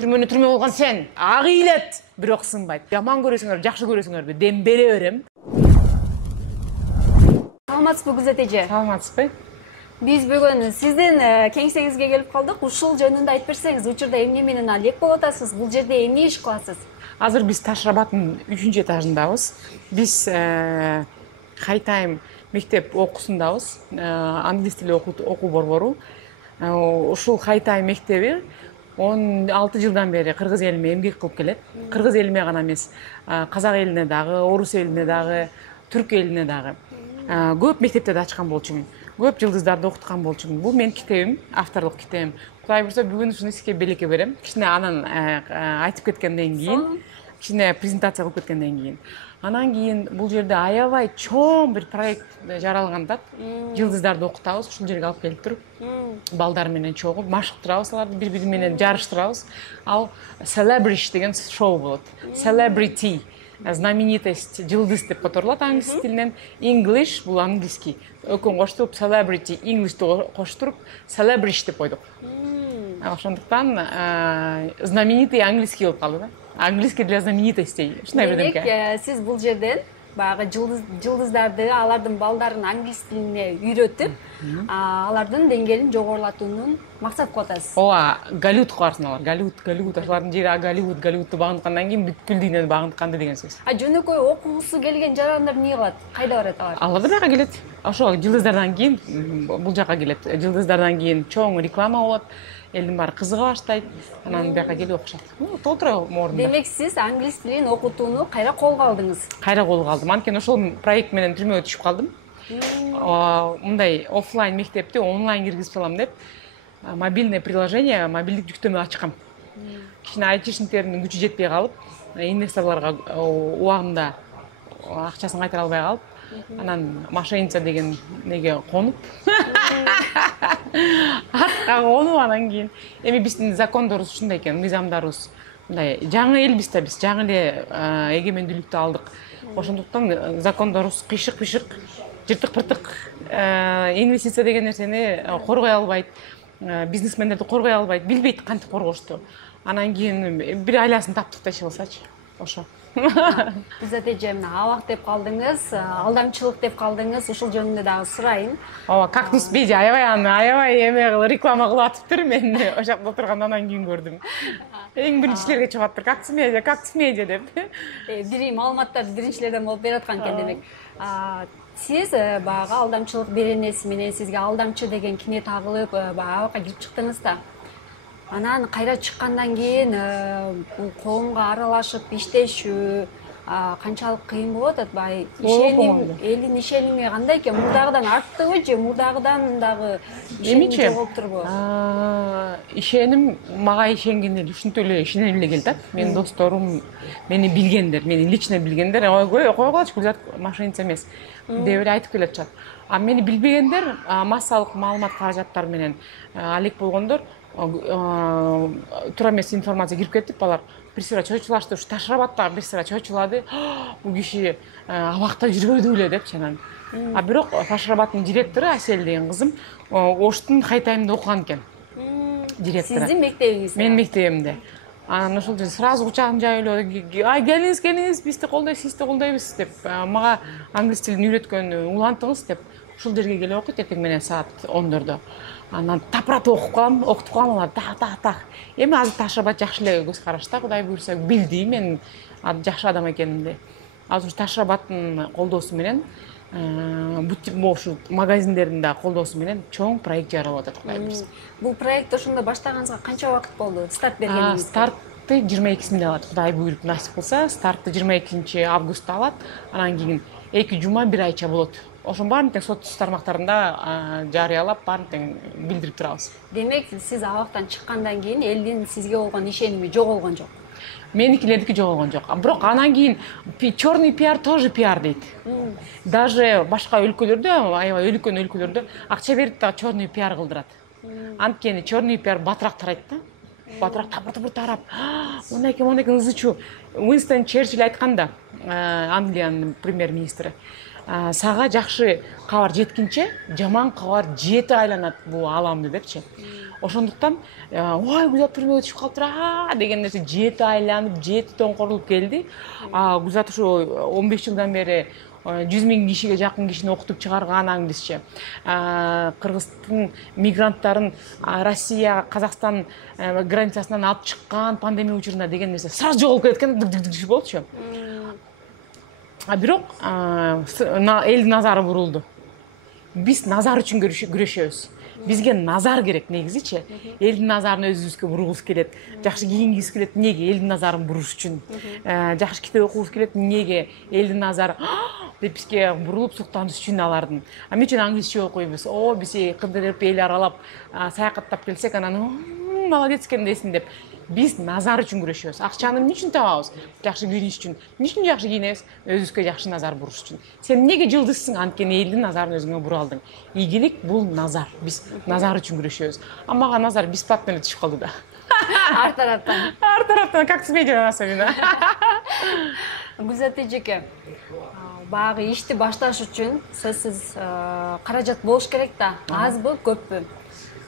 түрмөнү түрмө болгон сен. Ак ыйлет, бирок сынбайт. Жаман көрөсүңөр, жакшы көрөсүңөрбү, дем бере берем. Саламатсызбы Гүлзат эже? Саламатсызбы? Биз бүгүн сиздин кеңсеңизге келип калдык. Ушул жөнүндө айтып берсеңиз, учурда эмне менен алек болуп атасыз? Бул жерде эмне иш кыласыз? Азыр биз Таш-Рабаттын 3-чү этажындабыз. Биз Хайтайм мектеп окуусундабыз. Англис тили окуу борбору. Ушул Хайтайм мектеби 16 жылдан бери кыргыз элине эмгек кылып келет. Кыргыз элине гана эмес, казак элине дагы, орус элине дагы, түрк элине дагы. Көп мектептерди ачкан болчумун. Көп жылдыздарды окуткан болчумун. Бул менин китебим, авторлук китебим. Кудай буюрса бүгүн ушуну сизге белекке берем. Кичине анан айтып кеткенден кийин, кичине презентация кылып кеткенден кийин. Анан кийин бул жерде аябай чоң бир проект жаралганда, жылдыздарды окутабыз, ушул жерге алып келип туруп, балдар менен чогуу машыктырабыз, аларды бири-бири менен жарыштырабыз. Ал Celebrity деген шоу болот. Celebrity, знаменитость, жылдыз деп которулат англис тилинен. English бул англиский. Өкөн коштуруп Celebrity, English'ти коштуруп Celebrity деп койдук. Ошондуктан знаменитый английский болуп калды да. Английский для знаменитостей. Ушундай бирдемке. Сиз бул жерден баягы жылдыздарды, алардын балдарын англис тилине үйрөтүп, алардын деңгээлин жогорулатууну максат кылып атасыз. Ооба, Голливудка барсын алар. Голливуд, ошолардын жери Голливудту багынткандан кийин бүткүл дүйнөнү багынтканды деген сөз. Жөнөкөй окугусу келген жарандар эмне кылат? Кайда барат алар? Алар да бияка келет. Ошо жылдыздардан кийин бул жака келет. Жылдыздардан кийин чоң реклама болот. Элдин баары кызыга баштайт. Анан бияка келип окушат. Толтура орунда. Демек сиз англис тилин окутууну кайра колго алдыңыз? Кайра колго алдым. Анткени ошол проект менен түрмөгө түшүп калдым. Мындай офлайн мектепти онлайн киргизип салам деп мобильное приложение, мобилдик жүктөмө ачкам. Кичине айтишниктердин күчү жетпей калып, инвесторлорго убагында акчасын кайтара албай калып, анан мошенница деген неге конуп, атка конуп, анан кийин эми биздин закондорубуз ушундай экен, мыйзамдарыбыз мындай жаңы элбиз да, биз жаңы эле эгемендүүлүктү алдык. Ошондуктан закондорубуз кыйшык-пышык, жыртык-пыртык инвестиция деген нерсени коргой албайт, бизнесмендерди коргой албайт, билбейт кантип коргошту. Анан кийин бир айласын таптык да иши болсачы. Ошо. Гүлзат эже, абак деп калдыңыз, алдамчылык деп калдыңыз, ушул жөнүндө дагы сурайын. Ооба, кактус беди аябай эме реклама кылып атыптыр, мен ошол жакта отурганда анан кийин көрдүм. Эң биринчилерге чыгып атыптыр, кактус медиа деп. Бири маалыматтарды биринчилерден болуп берип аткан экен демек. Сиз баягы алдамчылык беренеси менен сизге алдамчы деген кине тагылып, абакка кирип чыктыңыз да. Анан кайра чыккандан кийин бул коомго аралашып иштешүү канчалык кыйын болуп атат? Бай элдин ишеними кандай экен? Мурдагыдан арттыбы же мурдагыдан дагы ишеним жоголуптурбу? Ишеним мага ишенген эле ушинтип эле ишене эле келди да. Менин досторум, мени билгендер, мени лично билгендер, кой койгулачы, Гүлзат мошенница эмес деп эле айтып келе атышат. Мени билбегендер, массалык маалымат каражаттары менен алек болгондор туура эмес информация кирип кетип, алар бир сыйра чойчулашты, ушу Таш-Рабаттагы бир сыйра чойчулады. Бул киши абакта жүрбөдү беле депчи анан. Бирок Таш-Рабаттын директору Асель деген кызым Оштун Хайтаймда окуган экен. Директору. Сиздин мектебиңизде? Менин мектебимде. Анан ошол жерде сразу кучагын жайып эле, "Ай, келиңиз, бизди колдойбуз, сизди колдойбуз" деп, мага англис тилин үйрөткөн улантыңыз деп, ушул жерге келип окуйт эртең менен саат 10:00. Анан тапыратып окутуп калам алар, так. Эми азыр Таш-Рабат жакшы эле көз карашта, Кудай буюрса билди мен жакшы адам экенимди. Азыр Таш-Рабаттын колдоосу менен, ушу магазиндердин да колдоосу менен чоң проект жаралып атат, Кудай буюрса. Бул проект ошондо баштаганыңызга канча убакыт болду? Старт бергениңизге? Стартты 22-синде алат, Кудай буйруп насип кылса, стартты 22-августта алат. Анан кийин 2 жума 1 айча болот. Ошон баарын тең сот тармактарында жарыялап, баарын тең билдирип турабыз. Демек, сиз абактан чыккандан кийин элдин сизге болгон ишеними жоголгон жок. Меникилердики жоголгон жок. Бирок анан кийин черный пиар тоже пиар дейт. Даже башка өлкөлөрдө, аябай үлкөн өлкөлөрдө акча берип да черный пиар кылдырат. Анткени черный пиар батыраак тарайт да. Батыраак тапыр тарап. Мындай экен ызычуу. Уинстон Черчилль айтканда, Англиянын премьер-министри, сага жакшы кабар жеткинче жаман кабар жети айланат бул ааламды депчи. Ошондуктан ой Гүлзат түрмөгө түшүп калыптыр деген нерсе жети айланып, жети тоңкорулуп келди. Гүлзат ушу 15 жылдан бери 100.000 кишиге жакын кишини окутуп чыгарган аңдызчы. Кыргыздын мигранттарын Россия, Казакстан границасынан алып чыккан пандемия учурунда деген нерсе сразу жоголуп кеткен болчу. Бирок элдин назары бурулду. Биз назар үчүн күрөшөбүз. Бизге назар керек негизичи. Элдин назарын өзүбүзгө бургубуз келет. Жакшы кийингибиз келет. Эмнеге? Элдин назарын буруш үчүн. Жакшы китеп окугубуз келет. Эмнеге? Элдин назары деп бизге бурулуп суктаныш үчүн алардын. Мен үчүн англисче окуйбуз. Биз кыдырып эл аралап саякаттап келсек анан молодец экен десин деп. Биз назар үчүн күрөшөбүз. Акчаны эмне үчүн табабыз? Жакшы кийиниш үчүн. Эмне үчүн жакшы кийинебиз? Өзүбүзгө жакшы назар буруш үчүн. Сен эмнеге жылдызсың? Анткени элдин назарын өзүңө бура алдың. Ийгилик бул назар. Биз назар үчүн күрөшөбүз. Мага назар бесплатно эле түшүп калды да. Ар тараптан. Ар тараптан как смеете особенно. Гүлзат эжеке, баягы ишти башташ үчүн сөзсүз каражат болуш керек да. Азбы, көппү?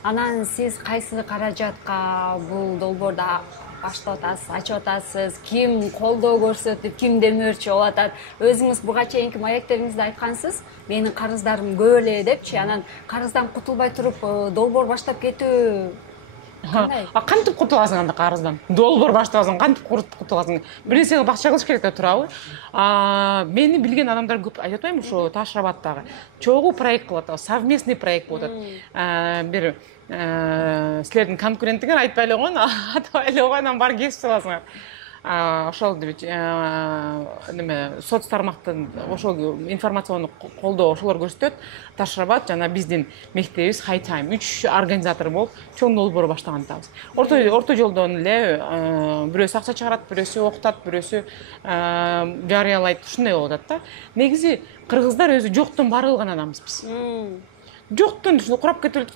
Анан сиз кайсы каражатка бул долбоорду баштап атасыз, ачып атасыз, ким колдоо көрсөтүп, ким демөөрчү болуп атат? Өзүңүз буга чейинки маектериңизде айткансыз, менин карыздарым көп эле депчи, анан карыздан кутулбай туруп долбоор баштап кетүү кантип кутуласың анда карыздан? Долбоор баштабасаң кантип кутуласың? Бир нерсени бакча кылыш керек да турабы? Мени билген адамдар көп айтып атпаймынбы, ушу Таш-Рабаттагы чогуу проект кылып атабыз, совместный проект болуп атат. Бир силердин конкуренттиңер айтпай эле койгон, атпай эле койгон, анан бар кесип саласыңар. Ошол неме соц тармактын ошол информациондук колдоо ошолор көрсөтөт. Таш-Рабат жана биздин мектебибиз High Time 3 организатор болуп чоң долбоор баштаган атабыз. Орто жолдон эле бирөөсү акча чыгарат, бирөөсү окутат, бирөөсү жарыялайт, ушундай болуп атат да. Негизи кыргыздар өзү жоктон бар кылган адамбыз биз. Жоктон ушуну курап кетип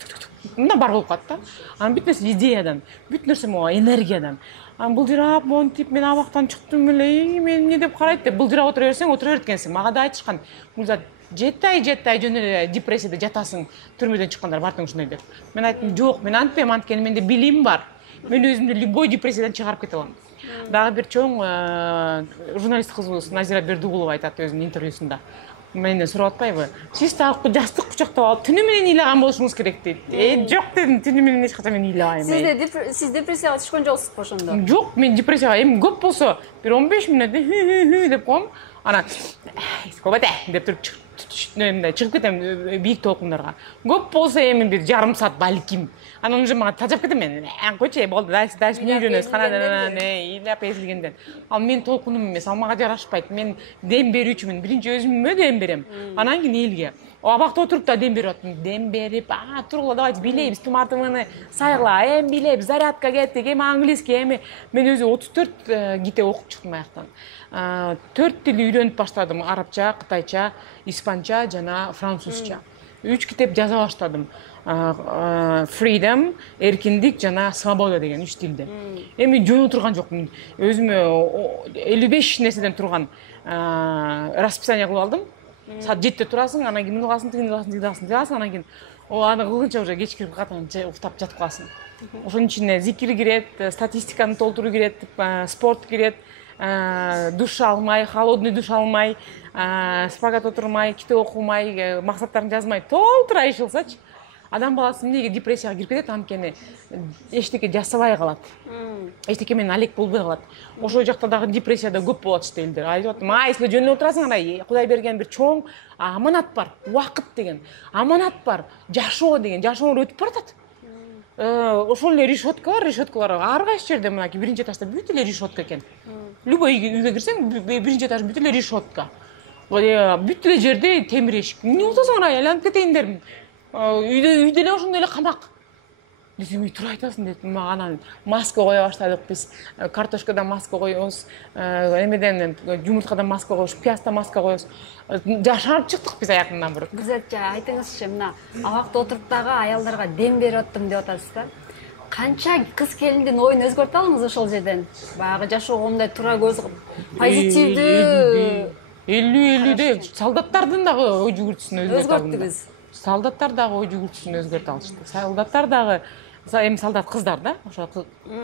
мындан бар болуп калат да. Анан бүт нерсе идеядан, бүт нерсе могу энергиядан. Былжырап, монтип, мен абактан чыктым эле, мен эмне деп карайт деп былжырап отура берсең, отура берет экенсиң. Мага да айтышкан, Гүлзат, 7 ай жөн эле депрессияда жатасың, түрмөдөн чыккандар бартың ушундай деп. Мен айттым, жок, мен антпайм, анткени менде билим бар. Мен өзүмдү любой депрессиядан чыгарып кете алам. Дагы бир чоң журналист кызыбыз Назира Бердугулова айтат өзүнүн интервьюсунда. Менден сурап атпайбы? Сиз дагы жастык кучактап алып, түнү менен ыйлаган болушуңуз керек дейт. Жок дедим, түнү менен эч качан мен ыйлабайм. Сиз депрессияга түшкөн жоксузбу ошондо? Жок, мен депрессияга эми көп болсо, бир 15 мүнөт деп коем. Анан скобате деп туруп чыгып кетем бийик толкундарга. Көп болсо эми бир жарым саат балким. Анан уже мага тажап кетем мен. Койчу, болду, дальше не жүрөбүз. Кана ыйлап эзилгенден. Ал мен толкунум эмес, ал мага жарашпайт. Мен дем берүүчүмүн. Биринчи өзүмө дем берем. Анан кийин элге. Абакта отуруп да дем берип атам. Дем берип, тургула, давайте бийлейбиз, тумартымыны сайгыла, эми бийлейбиз, зарядка кеттик, эми английский, эми мен өзү 34 китеп окуп чыктым аяктан. 4 тил үйрөнүп баштадым: арабча, кытайча, испанча жана французча. 3 китеп жаза баштадым. Freedom, эркиндик жана свобода деген 3 тилде. Эми жөн турган жокмун. Өзүмө 55 нерседен турган расписание кылып алдым. Саат 7-те турасың, анан кийин муну кыласың, тигини кыласың, анан кийин аны кылгынча уже кечкирип катан уктап жатып каласың. Ошонун ичине зикир кирет, статистиканы толтуруу кирет, спорт кирет, душ алмай, холодный душ алмай, спагат отурмай, китеп окумай, максаттарын жазмай, толтура иш кылсачы. Адам баласы эмнеге депрессияга кирип кетет? Анткени эчтеке жасабай калат. Эчтеке менен алек болбой калат. Ошол жакта дагы депрессияда көп болот иште элдер. Айтып атам, силер жөнүнө отурасыңар, Кудай берген бир чоң аманат бар, убакыт деген. Аманат бар, жашоо деген. Жашооңор өтүп баратат. Ошол эле решеткалар ар кайсы жерде мынакей биринчи этажда бүт эле решетка экен. Любой үйгө кирсең, биринчи этаж бүт эле решетка. Бүт эле жерде темир эшик. Эмне болсоңор айланып кетейиндерми? Үйдө эле ошондой эле камак. Десем, тура айтасың дедим. Мага анан маска кое баштадык биз. Картошкадан маска коебуз, эмеден жумурткадан маска коебуз, пияздан маска коебуз. Жашанып чыктык биз аягынан бир. Гүлзатча, айтыңызчы, мына абакта отуруп дагы аялдарга дем берип аттым деп атасыз да. Канча кыз келиндин оюн өзгөртө алдыңыз ошол жерден? Баягы жашоого мындай тура көз позитивдүү 50-50де солдаттардын дагы ой жүгүртүүсүн өзгөртө алдым. Өзгөрттүңүз. Солдаттар дагы ой жүгүртүүсүн өзгөртө алышты. Солдаттар дагы эми солдат кыздар да, ошо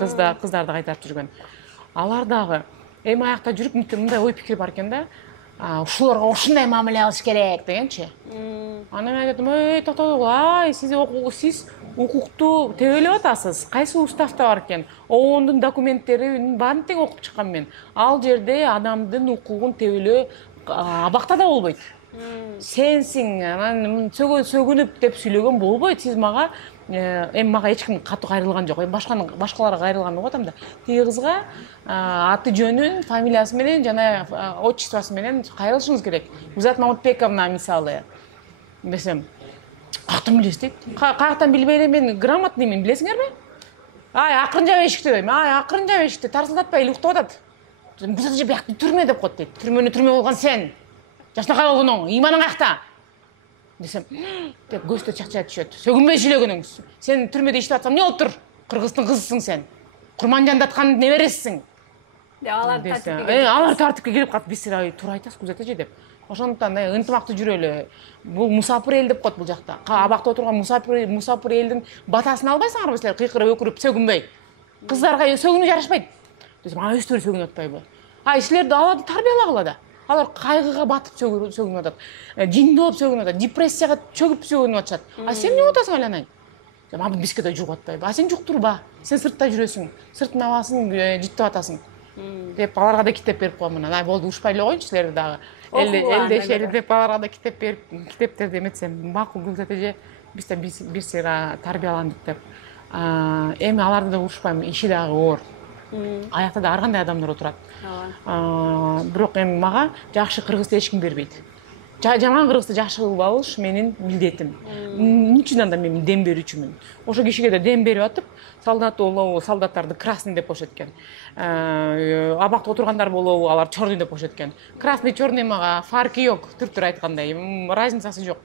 кыздарды кайтарып жүргөн. Алар дагы эми аякта жүрүп мындай ой пикир бар экен да. Ушуларга ушундай мамиле кылыш керек дегенчи. Анан мен айттым, токтогула, ай, сиз укукту тебелеп атасыз. Кайсы уставда бар экен? ООНдун документтерин баарын тең окуп чыккан мен. Ал жерде адамдын укугун тебелөө абакта да болбойт. Сенсиң, анан сөгүнүп деп сүйлөгөн болбойт. Сиз мага эми мага эч ким катуу кайрылган жок. Башкаларга кайрылган угуп атам да. Тиги кызга аты жөнүн, фамилиясы менен жана отчествосы менен кайрылышыңыз керек. Гүлзат Мамытбековна мисалы десем, каяктан билесиз дейт. Каяктан билбей эле мен грамотныймын, билесиңерби? Ай, акырын жап эшикти дейм. Ай, акырын жап эшикти, тарсылдатпай эле уктап атат. Гүлзат эже биякты түрмө деп коет дейт. Түрмөнү түрмө болгон сен. Жашнакай болгоноң, иманың каякта? Десем, деп көзтө чакчая түшөт. Сөгүнбөй сүйлөгөнүңүз. Сен түрмөдө иштеп атсаң, эмне болуп тур? Кыргыздын кызысың сен. Курманжандаткандын небересисиң. Алар тартипке келип калып, биз туура айтасыз Гүлзат эже деп. Ошондуктан ынтымактуу жүрөлү. Бул мусапыр эл деп коет бул жакта. Абакта отурган мусапыр элдин батасын албайсыңарбы силер, кыйкырып өкүрүп сөгүнбөй. Кыздарга сөгүнүү жарашпайт. Десем, өздөрү сөгүнүп атпайбы? Силерди аларды тарбиялагыла да. Алар кайгыга батып сөгүнүп атат. Жиндоп сөгүнүп атат, депрессияга чөгүп сөгүнүп атышат. Сен эмне атасың айланайын? Бизге да жугуп атпайбы? Сен жуктурба. Сен сыртта жүрөсүң. Сырттын абасын життеп атасың. Деп аларга да китеп берип коем мына. Болду, ушпай эле коюнчу силерди дагы. Элдешели деп аларга да китеп берип, китептерди эметсем, макул Гүлзат эже, биз да бир сыйра тарбияландык деп. Эми аларды да урушпайм, иши дагы оор. Аякта да ар кандай адамдар отурат. Бирок эми мага жакшы кыргызды эч ким бербейт. Жаман кыргызды жакшы кылып алыш менин милдетим. Үчүн анда мен дем берүүчүмүн. Ошо кишиге да дем берип атып, солдаттарды красный деп коюшат экен. Абакта отургандар болобу, алар черный деп коюшат экен. Красный, черный мага фаркы жок, түр айткандай, разницасы жок.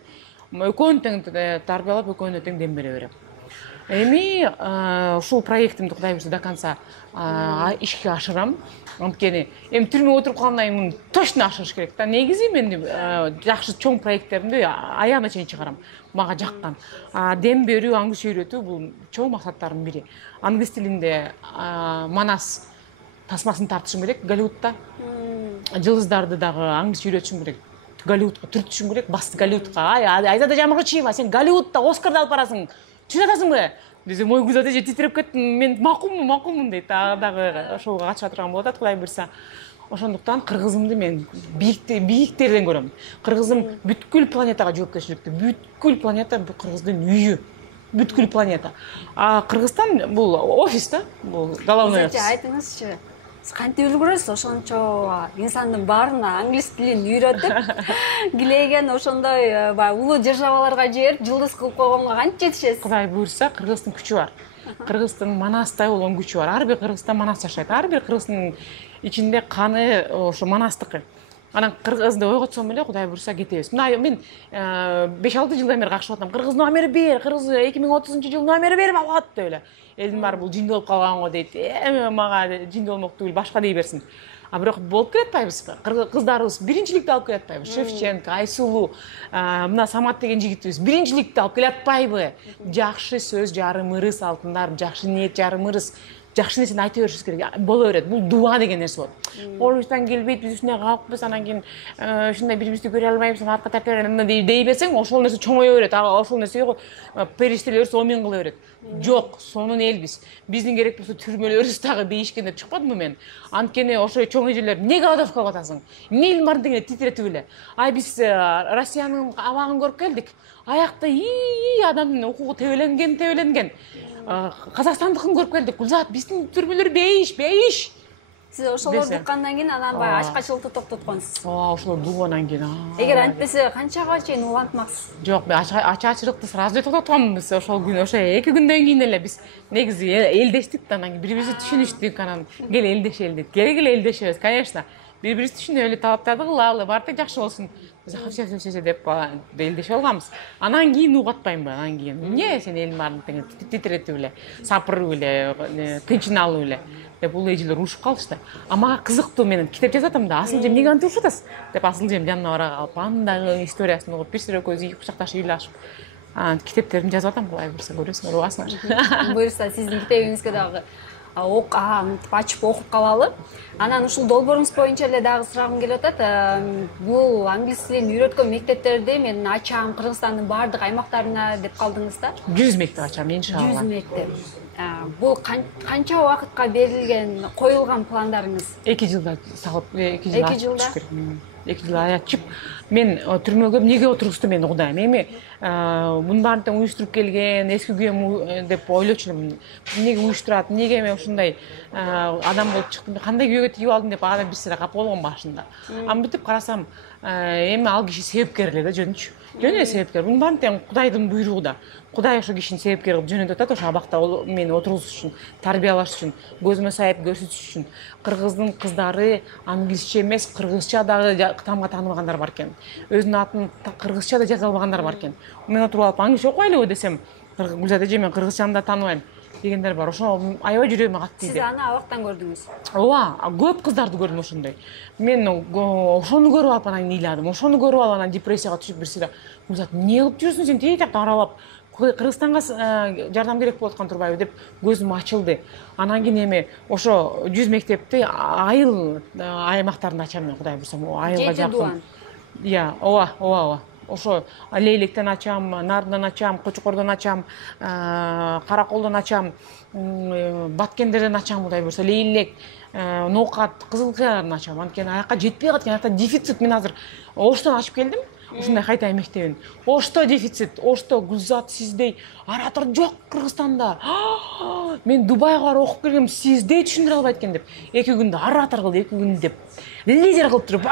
Экөөнү тең тарбиялап, экөөнү тең дем бере берем. Эми ушул проектимди Кудай буйрса до конца ишке ашырам. Анткени эми түрмөгө отуруп калгандан кийин точно ашырыш керек да. Негизи мен жакшы чоң проекттеримди аягына чейин чыгарам. Мага жаккан. Дем берүү, аңгыс үйрөтүү бул чоң максаттардын бири. Англис тилинде Манас тасмасын тартышым керек Голливудта. Жылдыздарды дагы аңгыс үйрөтүшүм керек. Голливудка түртүшүм керек, басты Голливудка. Айзада Жамырчиева, сен Голливудта Оскарды алып барасың. Түшүнүп атасыңбы? Десем, ой, Гүлзат эже титиреп кеттим, мен макулмун дейт. Дагы ошого катышып турган болот атат, Кудай буйрса. Ошондуктан кыргызымды мен бийиктерден көрөм. Кыргызым бүткүл планетага жоопкерчиликтүү. Бүткүл планета кыргыздын үйү. Бүткүл планета. Кыргызстан бул офис да, бул головной офис. Айтыңызчы, сиз кантип үлгүрөсүз ошончо инсандын баарына англис тилин үйрөтүп, килеген ошондой улуу державаларга жиберип, жылдыз кылып койгонго кантип жетишесиз? Кудай буйрса, Кыргыздын күчү бар. Кыргыздын Манастай болгон күчү бар. Ар бир кыргызда Манас жашайт. Ар бир кыргыздын ичинде каны ошо Манастыкы. Анан кыргызды ойготсом эле Кудай буйрса кетебиз. Мына мен 5-6 жылдан бери кашып атам. Кыргыз номери бер, кыргыз 2030-жылы номери берип алат деп эле. Элдин баары бул жиндөө болуп калганго дейт. Мага жиндөө болмок түгүл, башка дей берсин. Бирок болуп келатпайбызбы? Кыздарыбыз биринчиликти алып келатпайбы? Шевченко, Айсулуу, мына Самат деген жигитибиз биринчиликти алып келатпайбы? Жакшы сөз жарым ырыс алтындар, жакшы ниет жарым ырыс. Жакшы нерсени айта беришибиз керек. Боло берет. Бул дуа деген нерсе болот. Колубуздан келбейт, биз үстүнө калыппыз, анан кийин ушундай бири-бирибизди көрө албайбыз, артка тартып дей берсең, ошол нерсе чоңое берет. Ошол нерсеге периштелер омен кыла берет. Жок, сонун элбиз. Биздин керек болсо түрмөлөрүбүз дагы дейишкен деп чыкпадымбы мен? Анткени ошо чоң эжелер эмне голодовка кылып атасың? Эмне элдин баарын дегенде титиретип эле? Биз Россиянын абагын көрүп келдик. Аякта адамдын укугу тебеленген. Казакстандыкын көрүп келдик. Гүлзат, биздин түрмөлөр бейиш. Сиз ошолорду уккандан кийин анан баягы ачкачылыкты токтотконсуз. Ошолорду уккандан кийин. Эгер антпесе канчага чейин улантмаксыз? Жок, мен ачкачылыкты сразу токтотконбуз. Ошол күн, ошо 2 күндөн кийин эле биз негизи элдештик да, анан бири-бирибизди түшүнүштүк, анан кел элдешели дедик. Керек эле элдешебиз, конечно. Бири-бирибизди түшүнүп эле талаптарды кылалы, баары тең жакшы болсун. Все деп элдешип алганбыз. Анан кийин угуп атпаймынбы? Анан кийин эмне сен элдин баарын тең титиретип эле, сапырып эле, тынчын алып эле деп бул эжелер урушуп калышты. Мага кызыктуу, мен китеп жазып атам да, Асыл жем эмнеге антип урушуп атасыз деп Асыл жем жанына бара калып, андагы историясын угуп, бир сыйра экөөбүз кучакташып ыйлашып. китептерин жазып атам, кулай бурса көрөсүңөр, угасыңар. Буюрса сиздин китебиңизге дагы ачып окуп калалы. Анан ушул долбооруңуз боюнча эле дагы сурагым келип атат. Бул англис тилин үйрөткөн мектептерди мен ачам Кыргызстандын баардык аймактарына деп калдыңыз да? 100 мектеп ачам иншалла. 100 мектеп. Бул канча убакытка берилген, коюлган пландарыңыз? 2 жылда салып, 2 2 жылда? 2 жыл ачып, мен түрмөгө эмнеге отургузду мени Кудайым? Эми мунун баарын тең уюштуруп келген, эски күйөөм деп ойлочу элем. Эмнеге уюштурат, эмнеге мен ушундай адам болуп чыктым, кандай күйөөгө тигип алдым деп ага бир сыйра капа болгон башында. Аны бүтүп карасам, эми ал киши себепкер эле да, жөнүнчү. Жөн эле себепкер. Мунун баарын тең Кудайдын буйругу да. Кудай ошо кишини себепкер кылып жөнөтүп атат, ошо абакта мени отургузуш үчүн, тарбиялаш үчүн, көзүмө сайып көрсөтүш үчүн. Кыргыздын кыздары англисче эмес, кыргызча дагы тамга тааныбагандар бар экен. Өзүнүн атын кыргызча да жаза албагандар бар экен. Мен отуруп алып англисче окуйлубу десем, Гүлзат эже мен кыргызчаны да тааныбайм дегендер бар. Ошо аябай жүрөгүмө катты Сиз ийди. аны абактан көрдүңүз? Ооба, көп кыздарды көрдүм ошондой. Мен ошону көрүп алып анан ыйладым. Ошону көрүп алып анан депрессияга түшүп бир сыйра, Гүлзат, эмне кылып жүрсүң сен тиги жакта аралап? Кыргызстанга жардам керек болуп аткан турбайбы деп көзүм ачылды. Анан кийин эми ошо 100 мектепти айыл аймактарында ачам мен, Кудай буйрса, айылга жакын. Ооба. Ошо Лейлектен ачам, Нардан ачам, Кочокордон ачам, Караколдон ачам, Баткендерден ачам, Кудай буйрса, Лейлек, Ноокат, Кызыл Кыярдан ачам. Анткени аякка жетпей калат экен, аякта дефицит. Мен азыр Оштон ачып келдим. Ушундай Хайтай мектебин. Ошто дефицит, Ошто Гүлзат сиздей оратор жок Кыргызстанда. Мен Дубайга барып окуп келгем, сиздей түшүндүрө албайт экен деп. 2 күндө оратор кыл, 2 күн деп. Лидер кылып туруп,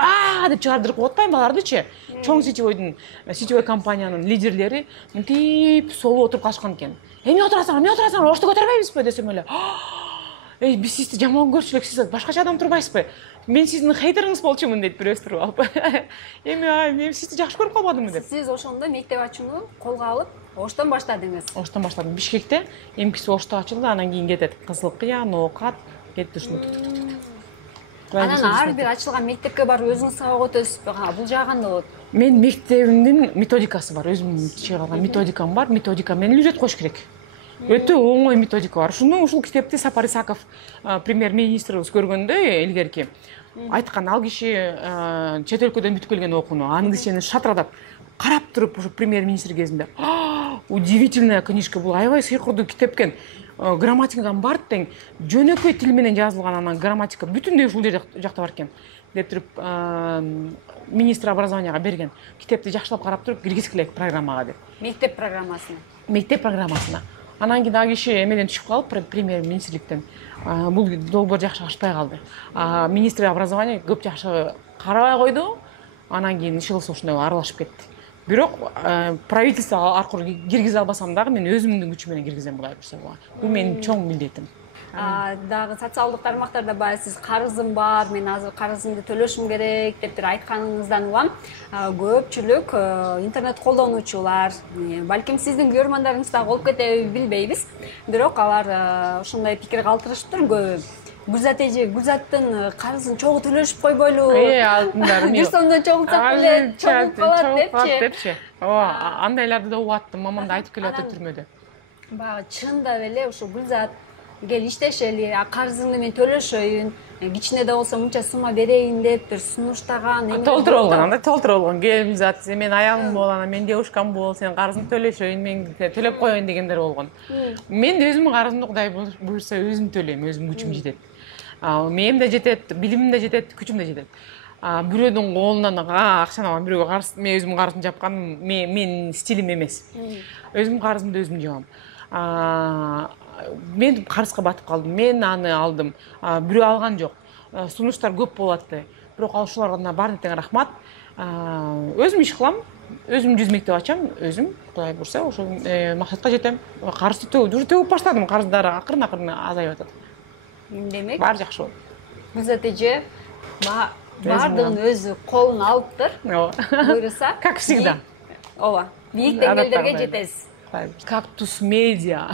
деп чыгардырып атпайм алардычы. Чоң сетевой компаниянын лидерлери мынтип солуп отуруп калышкан экен. Эмне отурасыңар, Ошто көтөрбөйбүзбү десем эле. Биз сизди жаман көрчү элек, сиз башкача адам турбайсызбы? Мен сиздин хейтериңиз болчумун дейт бирөөсү туруп алып. Мен сизди жакшы көрүп калбадымбы деп. Сиз ошондо мектеп ачууну колго алып, Оштон баштадыңыз. Оштон баштадым. Бишкекте эмкиси Ошто ачылды, анан кийин кетет Кызыл Кыя, Ноокат, кетти ушуну. Анан ар бир ачылган мектепке барып өзүңүз сабак өтөсүзбү? Бул жагы кандай болот? Мен мектебимдин методикасы бар, өзүмдүн чыгарган методикам бар. Методика менен үйрөтүп коюш керек. Өтө оңой методика бар. Ушул китепти Сапар Исаков премьер-министрибиз көргөндө илгерки айткан, ал киши чет өлкөдөн бүтүп келген окууну, англисчени шатырадап карап туруп ушу премьер-министр кезинде удивительная книжка, бул аябай сыйкырдуу китеп экен. Грамматикадан бар тең жөнөкөй тил менен жазылган, анан грамматика бүтүндөй ушул жакта бар экен деп туруп министр образованияга берген. Китепти жакшылап карап туруп киргизгиле программага деп. Мектеп программасына. Мектеп программасына. Анан кийин ал киши эмеден түшүп калып, премьер-министрликтен бул долбоор жакшы ашпай калды. Министр образования көп жакшы карабай койду. Анан кийин ишылса ушундай аралашып кетти. Бирок правительство аркылуу киргизе албасам дагы мен өзүмдүн күчүм менен киргизем, Кудай буйрса. Бул менин чоң милдетим. Дагы социалдык тармактарда баягы сиз карызым бар, мен азыр карызымды төлөшүм керек деп бир айтканыңыздан улам көпчүлүк интернет колдонуучулар, балким сиздин көрөрмандарыңыз да болуп кетеби билбейбиз. Бирок алар ушундай пикир калтырышыптыр көбү. Гүлзат эже, Гүлзаттын карызын чогуу төлөшүп койбойлу. Алтындарым. Бир сомдон чогулсак эле чогулуп калат депчи. Ооба, андайларды да угаттым, мамам да айтып келип атат түрмөдө. Баягы чындап эле ушу Гүлзат кел иштешели, карызыңды мен төлөшөйүн, кичине да болсо мынча сумма берейин деп бир сунуштаган. Толтуруп алган, андай толтуруп алган. Кел Гүлзат, мен аялым бол, анан мен девушкам бол, сен карызыңды төлөшөйүн, мен төлөп коеюн дегендер болгон. Мен өзүмдүн карызымды Кудай буйрса өзүм төлөйм, өзүм күчүм жетет. Меним да жетет, билимим да жетет, күчүм да жетет. Бирөөдүн колунан акчаны алган, бирөөгө карыз, мен өзүмдүн карызымды жапкан менин стилим эмес. Өзүмдүн карызымды өзүм жабам. Мен карызга батып калдым, мен аны алдым, бирөө алган жок. Сунуштар көп болуп атты. Бирок ушуларга баарын тең рахмат. Өзүм иш кылам, өзүм 100 мектеп ачам, өзүм Кудай буйрса ошол максатка жетем. Карызды төгүп баштадым, карыздар акырын азайып атат. Демек, баары жакшы болот. Гүлзат эже баардыгын өзү колуна алыптыр. Буйрса, как всегда. Ооба, бийик деңгээлдерге жетесиз. Кактус медиа,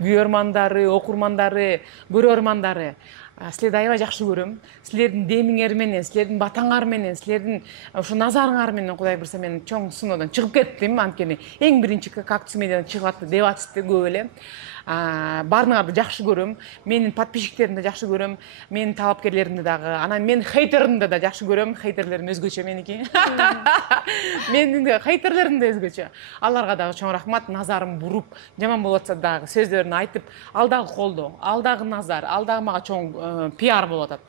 көрөрмандары, окурмандары, көрөрмандары. Силерди аябай жакшы көрөм. Силердин демиңер менен, силердин батаңар менен, силердин ушу назарыңар менен Кудай бурса мен чоң сыноодон чыгып кеттим. Анткени эң биринчи кактус медиадан чыгып атты деп атышты көп эле. Баарыңарды жакшы көрөм. Менин подписчиктеримди жакшы көрөм. Менин талапкерлеримди дагы. Анан мен хейтеримди да жакшы көрөм. Хейтерлерим өзгөчө меники. Менин хейтерлерим да өзгөчө. Аларга дагы чоң рахмат. Назарым буруп, жаман болуп атса дагы сөздөрүн айтып, алдагы колдоо, алдагы назар, алдагы мага чоң пиар болуп атат.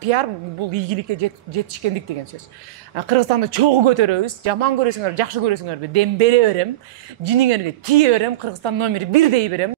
Пиар бул ийгиликке жетишкендик деген сөз. Кыргызстанды чогуу көтөрөбүз. Жаман көрөсүңөр, жакшы көрөсүңөрбү дем бере берем. Жиниңерге тие берем. Кыргызстан номер 1 дей берем.